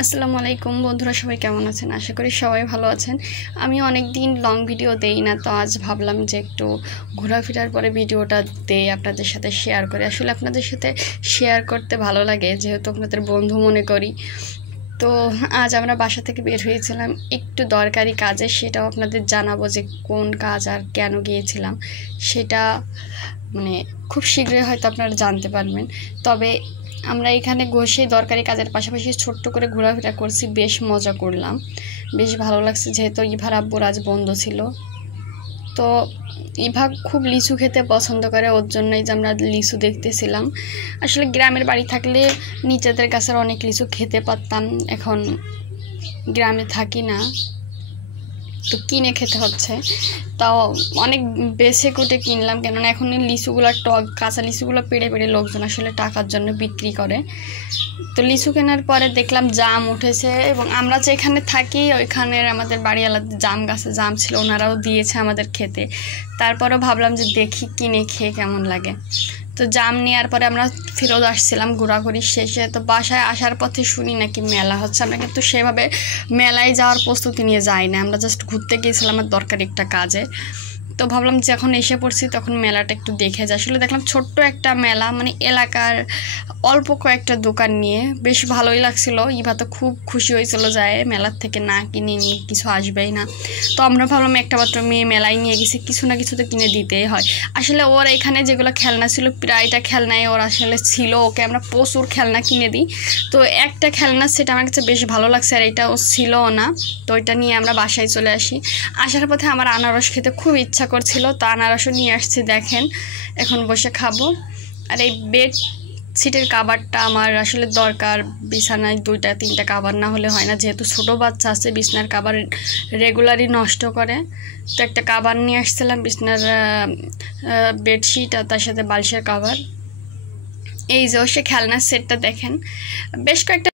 আসসালামু আলাইকুম বন্ধুরা, সবাই কেমন আছেন? আশা করি সবাই ভালো আছেন। আমি অনেক দিন লং ভিডিও দেই না, তো আজ ভাবলাম যে একটু ঘোরাফেরার পরে ভিডিওটা দেই, আপনাদের সাথে শেয়ার করি। আসলে আপনাদের সাথে শেয়ার করতে ভালো লাগে, যেহেতু আপনাদের বন্ধু মনে করি। তো আজ আমরা বাসা থেকে বের হয়েছিলাম একটু দরকারি কাজে, সেটাও আপনাদের জানাবো যে কোন কাজ আর কেন গিয়েছিলাম সেটা মানে খুব শীঘ্রই হয়তো আপনারা জানতে পারবেন। তবে আমরা এখানে সেই দরকারি কাজের পাশাপাশি ছোট্ট করে ঘোরাফেরা করছি, বেশ মজা করলাম, বেশ ভালো লাগছে। যেহেতু ইভার আব্বুর আজ বন্ধ ছিল, তো ইভা খুব লিচু খেতে পছন্দ করে, ওর জন্যই যে আমরা লিচু দেখতেছিলাম। আসলে গ্রামের বাড়ি থাকলে নিজেদের গাছের অনেক লিচু খেতে পারতাম, এখন গ্রামে থাকি না, তো কিনে খেতে হচ্ছে। তাও অনেক বেছে কুটে কিনলাম, কেননা এখন লিচুগুলো টক, কাঁচা লিচুগুলো পেড়ে পেড়ে লোকজন আসলে টাকার জন্য বিক্রি করে। তো লিচু কেনার পরে দেখলাম জাম উঠেছে, এবং আমরা যেখানে থাকি ওইখানের আমাদের বাড়িওয়ালাদের জাম গাছে জাম ছিল, ওনারাও দিয়েছে আমাদের খেতে। তারপরেও ভাবলাম যে দেখি কিনে খেয়ে কেমন লাগে। তো জাম নেওয়ার পরে আমরা ফেরত আসছিলাম ঘোরাঘুরি শেষে। তো বাসায় আসার পথে শুনি নাকি মেলা হচ্ছে। আমরা কিন্তু সেভাবে মেলায় যাওয়ার প্রস্তুতি নিয়ে যাই না, আমরা জাস্ট ঘুরতে গিয়েছিলাম আমার দরকারি একটা কাজে। তো ভাবলাম যখন এসে পড়ছি তখন মেলাটা একটু দেখে যাই। আসলে দেখলাম ছোট্ট একটা মেলা, মানে এলাকার অল্প কয়েকটা দোকান নিয়ে বেশ ভালোই লাগছিল। ইভা তো খুব খুশি হয়েছিল যায়, মেলার থেকে না কিনে নিয়ে কিছু আসবেই না। তো আমরা ভাবলাম একটা মাত্র মেয়ে মেলায় নিয়ে গেছি, কিছু না কিছু তো কিনে দিতেই হয়। আসলে ওর এখানে যেগুলো খেলনা ছিল প্রায়টা খেলনায় ওর আসলে ছিল, ওকে আমরা প্রচুর খেলনা কিনে দিই। তো একটা খেলনা সেটা আমার কাছে বেশ ভালো লাগছে, আর এটা ও ছিলও না। তো ওইটা নিয়ে আমরা বাসায় চলে আসি। আসার পথে আমার আনারস খেতে খুব ইচ্ছা করছিল, তো আনারসও নিয়ে আসছি, দেখেন এখন বসে খাবো। আর এই বেড সিটের কাভারটা আমার আসলে দরকার, বিছানায় 2-3টা কাভার না হলে হয় না, যেহেতু ছোটো বাচ্চা আছে বিছনার কাভার রেগুলারই নষ্ট করে। তো একটা কাভার নিয়ে আসছিলাম, বিছনার বেডশিট আর তার সাথে বালিশের কাভার। এই যে সে খেলনার সেটটা দেখেন, বেশ কয়েকটা